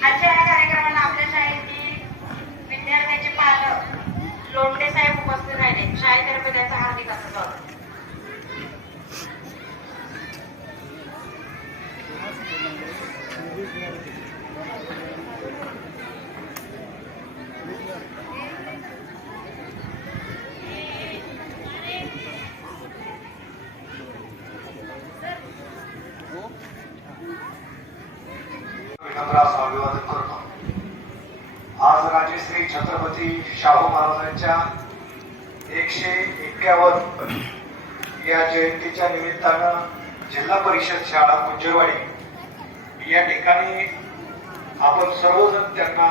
आजच्या या कार्यक्रमाला आपल्या शाळेतील विद्यार्थ्यांचे पालक लोंढे साहेब उपस्थित राहिले. शाळेतर्फे त्यांचं हार्दिक असं स्वागत विनम्रास अभिवादन करतो. आज राजश्री छत्रपती शाहू महाराजांच्या एकशे एक्क्यावन्न या जयंतीच्या निमित्तानं जिल्हा परिषद शाळा कुंजरवाडी या ठिकाणी आपण सर्वजण त्यांना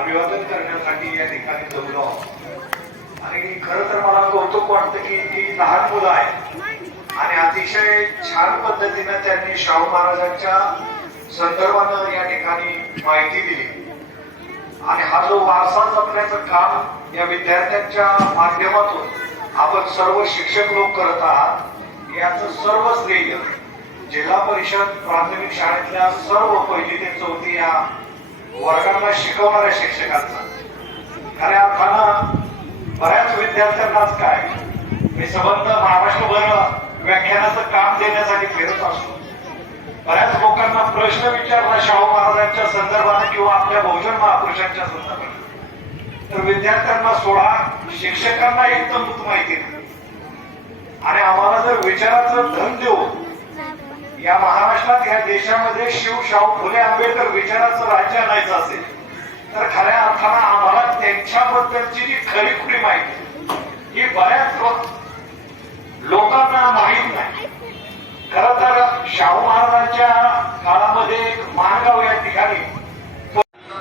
अभिवादन करण्यासाठी या ठिकाणी जमलो आहोत. आणि खरं तर मला कौतुक वाटतं की ती लहान मुलं आहेत. आणि अतिशय छान पद्धतीनं त्यांनी शाहू महाराजांच्या संदर्भानं या ठिकाणी माहिती दिली. आणि हा जो वारसा जपण्याचं काम या विद्यार्थ्यांच्या माध्यमातून आपण सर्व शिक्षक लोक करत आहात याचं सर्व श्रेय जिल्हा परिषद प्राथमिक शाळेतल्या सर्व पहिली ते चौथी या वर्गांना शिकवणाऱ्या शिक्षकांचा. खऱ्या अर्थानं बऱ्याच विद्यार्थ्यांनाच काय मी संबंध महाराष्ट्रभर व्याख्यानाचं काम देण्यासाठी फिरत असतो. बऱ्याच लोक प्रश्न विचारला शाहू महाराजांच्या संदर्भाने किंवा आपल्या बहुजन महापुरुषांच्या संदर्भाने. तर विद्यार्थ्यांना सोडा शिक्षकांना एकदम माहिती आणि आम्हाला जर विचाराचं धन देऊन या महाराष्ट्रात या देशामध्ये शिव शाहू फुले आंबेडकर विचाराचं राज्य आणायचं असेल तर खऱ्या अर्थानं आम्हाला त्यांच्याबद्दलची जी खरी खुरी माहिती ही बऱ्याच लोकांना माहीत नाही. खर तर शाहू महाराजांच्या काळामध्ये माणगाव या ठिकाणी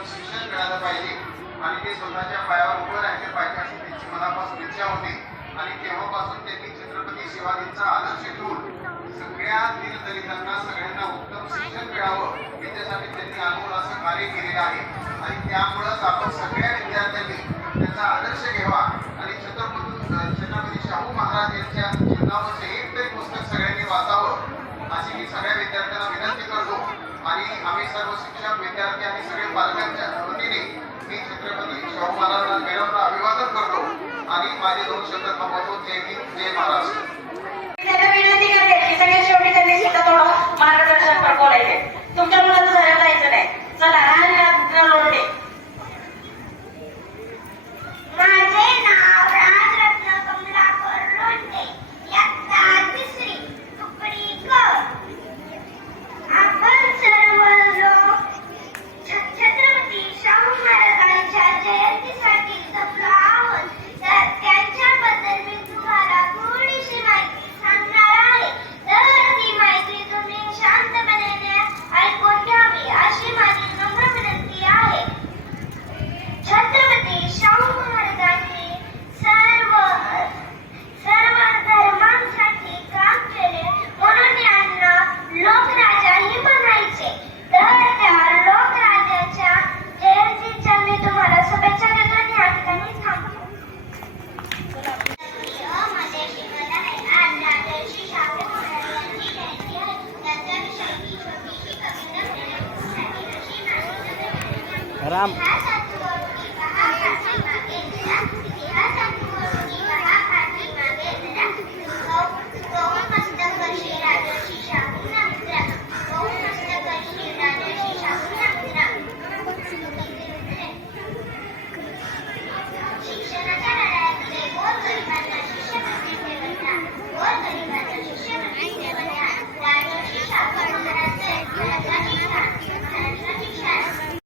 शिक्षण मिळालं पाहिजे आणि ते स्वतःच्या पायावर उभं राहिले पाहिजे अशी त्यांची मनापासून इच्छा होती. आणि तेव्हापासून त्यांनी छत्रपती शिवाजींचा आदर्श घेऊन सगळ्या दलितांना सगळ्यांना उत्तम शिक्षण मिळावं याच्यासाठी त्यांनी अनुकूल असं कार्य केलेलं आहे. आणि त्यामुळंच आपण सगळ्या विद्यार्थ्यांनी त्याचा आदर्श घ्यावा. आणि छत्रपती छत्रपती शाहू महाराज यांच्या जीवनावरचं एक तरी पुस्तक सगळ्या अशी मी सगळ्या विद्यार्थ्यांना विनंती करतो आणि आम्ही सर्व शिक्षक विद्यार्थी आणि सगळे पालकांच्या वतीने मी छत्रपती शाहू महाराज मॅडमला अभिवादन करतो. आणि माझे दोन शब्द थांबवतो जय हिंद जय महाराष्ट्र त्यांना विनंती करते की सगळ्या शेवटी त्यांनी सुद्धा थोडं मार्गदर्शन पण बोलायचे तुमच्या मुलाचं झालं जायचं नाही चला राज लोंढे माझे नाव राजरत्न कमलाकर लोंढे इयत्ता तिसरी तुकडी क आपण सर्व लोक छ- छत्रपती शाहू महाराजांच्या जयंतीसाठी जमलो आहोत तर त्यांच्याबद्दल मी तुम्हाला थोडीशी माहिती सांगणार आहे तर ती माहिती तुम्ही शांतपणे ऐकून घ्यावी अशी माझी नम्र विनंती आहे छत्रपती शाहू महाराजांनी सर्व सर्व धर्मांसाठी काम केले म्हणून यांना लोकराजाही म्हणायचे तर त्या लोकराजाच्या जयंतीच्या मी तुम्हाला शुभेच्छा देतो आणि या ठिकाणी थांबतो मध्ये शिकत आहे आज राजर्षी शाहू महाराजांची जयंती आहे त्यांच्याविषयी मी छोटीशी कविता म्हणण्यासाठी अशी